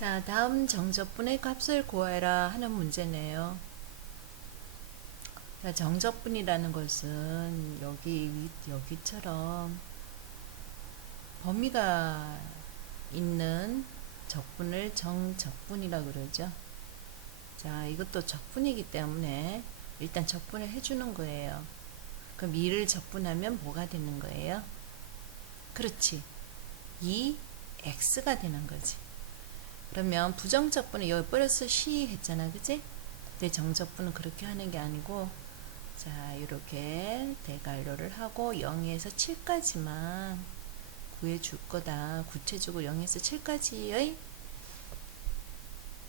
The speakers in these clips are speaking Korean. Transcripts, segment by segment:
자, 다음 정적분의 값을 구하라 하는 문제네요. 자, 정적분이라는 것은 여기처럼 범위가 있는 적분을 정적분이라 그러죠. 자, 이것도 적분이기 때문에 일단 적분을 해주는 거예요. 그럼 2를 적분하면 뭐가 되는 거예요? 그렇지. 2x가 되는 거지. 그러면 부정적분은 여기 플러스 C 했잖아, 그지? 근데 정적분은 그렇게 하는 게 아니고, 자, 이렇게 대괄호를 하고 0에서 7까지만 구해줄 거다. 구체적으로 0에서 7까지의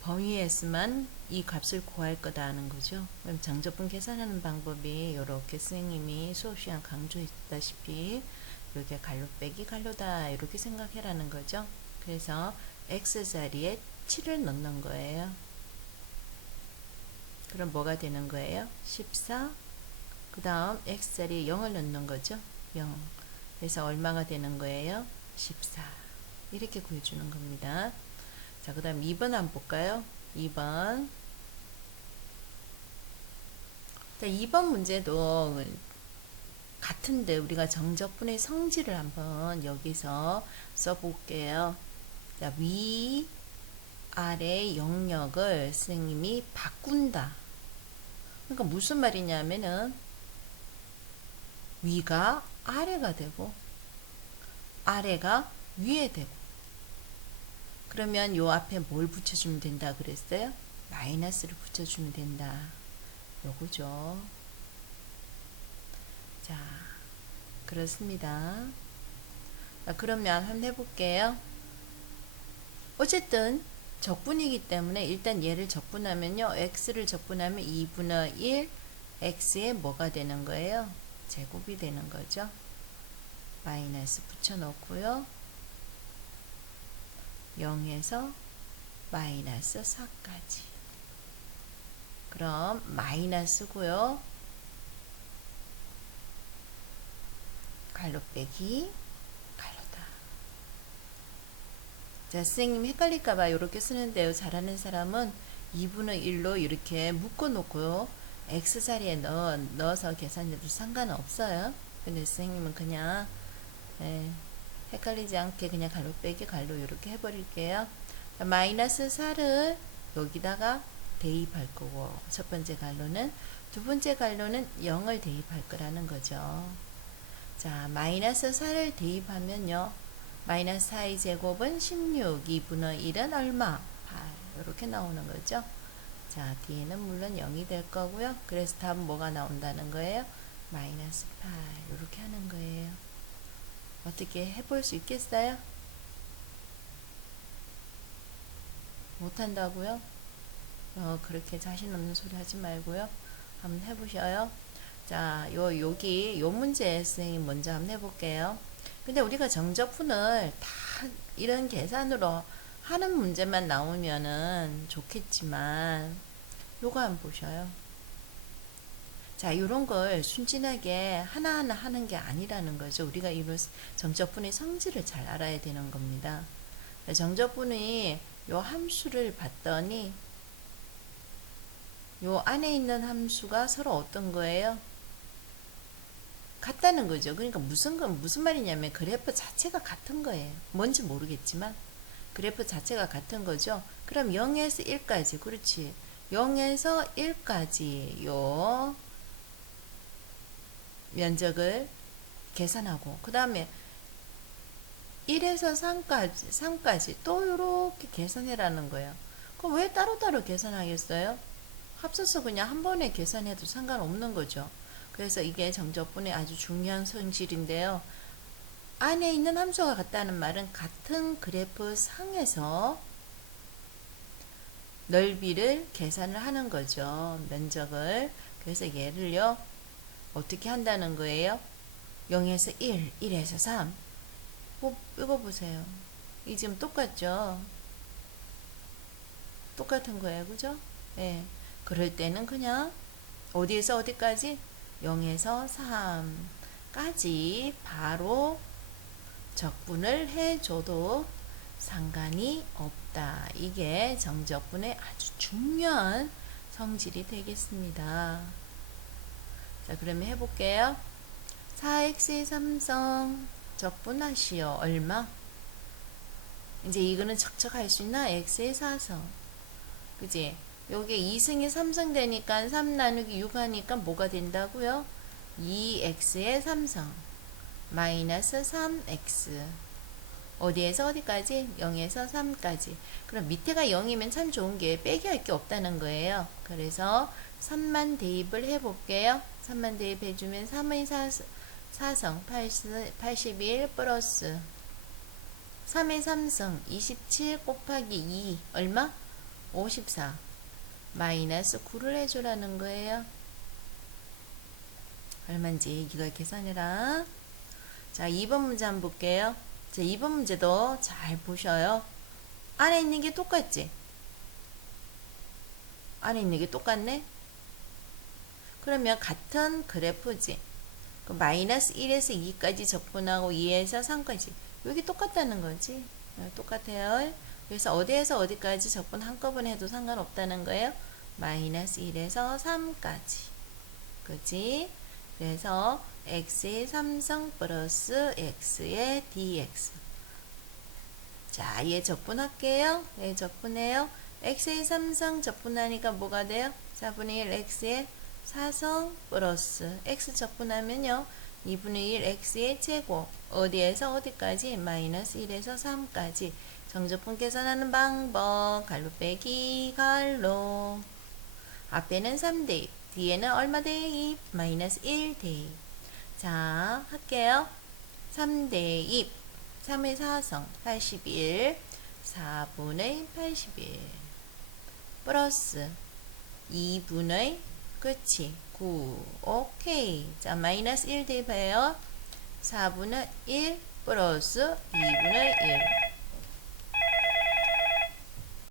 범위에서만 이 값을 구할 거다 하는 거죠. 그럼 정적분 계산하는 방법이 이렇게 선생님이 수업 시간 강조했다시피 이렇게 갈로 빼기 갈로다 이렇게 생각해라는 거죠. 그래서 x 자리에 7을 넣는 거예요. 그럼 뭐가 되는 거예요? 14. 그 다음 x 자리에 0을 넣는 거죠. 0. 그래서 얼마가 되는 거예요? 14. 이렇게 구해주는 겁니다. 자, 그 다음 2번 한번 볼까요? 2번. 자, 2번 문제도 같은데 우리가 정적분의 성질을 한번 여기서 써볼게요. 자, 위, 아래 영역을 선생님이 바꾼다. 그러니까 무슨 말이냐면은 위가 아래가 되고 아래가 위에 되고 그러면 요 앞에 뭘 붙여주면 된다 그랬어요? 마이너스를 붙여주면 된다. 요거죠. 자, 그렇습니다. 자, 그러면 한번 해볼게요. 어쨌든 적분이기 때문에 일단 얘를 적분하면요. x를 적분하면 2분의 1 x에 뭐가 되는 거예요? 제곱이 되는 거죠. 마이너스 붙여놓고요. 0에서 마이너스 4까지. 그럼 마이너스고요. 갈로 빼기 갈로다. 자, 선생님 헷갈릴까봐 이렇게 쓰는데요. 잘하는 사람은 2분의 1로 이렇게 묶어놓고요. x 자리에 넣어서 계산해도 상관없어요. 근데 선생님은 그냥 헷갈리지 않게 그냥 갈로 빼기 갈로 이렇게 해버릴게요. 마이너스 4를 여기다가 대입할 거고 첫 번째 갈로는 두 번째 갈로는 0을 대입할 거라는 거죠. 자, 마이너스 4를 대입하면요. 마이너스 4의 제곱은 16, 2분의 1은 얼마? 8. 이렇게 나오는 거죠. 자, 뒤에는 물론 0이 될 거고요. 그래서 답은 뭐가 나온다는 거예요? 마이너스 8. 이렇게 하는 거예요. 어떻게 해볼 수 있겠어요? 못한다고요? 그렇게 자신 없는 소리 하지 말고요. 한번 해보셔요. 자, 요 문제 선생님 먼저 한번 해볼게요. 근데 우리가 정적분을 다 이런 계산으로 하는 문제만 나오면은 좋겠지만, 요거 한번 보셔요. 자, 요런 걸 순진하게 하나하나 하는 게 아니라는 거죠. 우리가 이런 정적분의 성질을 잘 알아야 되는 겁니다. 정적분이 요 함수를 봤더니 요 안에 있는 함수가 서로 어떤 거예요? 같다는 거죠. 그러니까 무슨 말이냐면 그래프 자체가 같은 거예요. 뭔지 모르겠지만 그래프 자체가 같은 거죠. 그럼 0에서 1까지 그렇지. 0에서 1까지 요 면적을 계산하고 그 다음에 1에서 3까지 또 이렇게 계산해라는 거예요. 그럼 왜 따로따로 계산하겠어요? 합쳐서 그냥 한 번에 계산해도 상관없는 거죠. 그래서 이게 정적분의 아주 중요한 성질인데요. 안에 있는 함수가 같다는 말은 같은 그래프 상에서 넓이를 계산을 하는 거죠. 면적을. 그래서 얘를요. 어떻게 한다는 거예요? 0에서 1, 1에서 3. 이거 보세요. 이 지금 똑같죠? 똑같은 거예요. 그죠? 예. 그럴 때는 그냥 어디에서 어디까지? 0에서 3까지 바로 적분을 해줘도 상관이 없다. 이게 정적분의 아주 중요한 성질이 되겠습니다. 자, 그러면 해볼게요. 4x의 3성 적분하시오. 얼마? 이제 이거는 척척할 수 있나? x의 4성. 그지? 요게 2승이 3성 되니까 3 나누기 6 하니까 뭐가 된다고요? 2x의 3성 마이너스 3x 어디에서 어디까지? 0에서 3까지. 그럼 밑에가 0이면 참 좋은 게 빼기 할 게 없다는 거예요. 그래서 3만 대입을 해볼게요. 3만 대입해주면 3의 4성 81 플러스 3의 3성 27 곱하기 2 얼마? 54 마이너스 9를 해주라는 거예요. 얼마인지 이걸 계산해라. 자, 2번 문제 한번 볼게요. 자, 2번 문제도 잘 보셔요. 안에 있는 게 똑같지? 안에 있는 게 똑같네? 그러면 같은 그래프지. 그 마이너스 1에서 2까지 적분하고 2에서 3까지. 여기 똑같다는 거지. 똑같아요. 그래서 어디에서 어디까지 적분 한꺼번에 해도 상관없다는 거예요. 마이너스 1에서 3까지. 그지? 그래서 x의 3성 플러스 x의 dx. 자, 얘 적분할게요. 얘 적분해요. x의 3성 적분하니까 뭐가 돼요? 4분의 1 x의 4성 플러스 x 적분하면요. 2분의 1 x의 제곱. 어디에서 어디까지? 마이너스 1에서 3까지. 정적분 계산하는 방법. 갈로 빼기 갈로. 앞에는 3대입. 뒤에는 얼마 대입? 마이너스 1 대입. 자, 할게요. 3대입. 3의 4성 81 4분의 81 플러스 2분의 그치 9 오케이. 자, 마이너스 1 대입해요. 4분의 1 플러스 2분의 1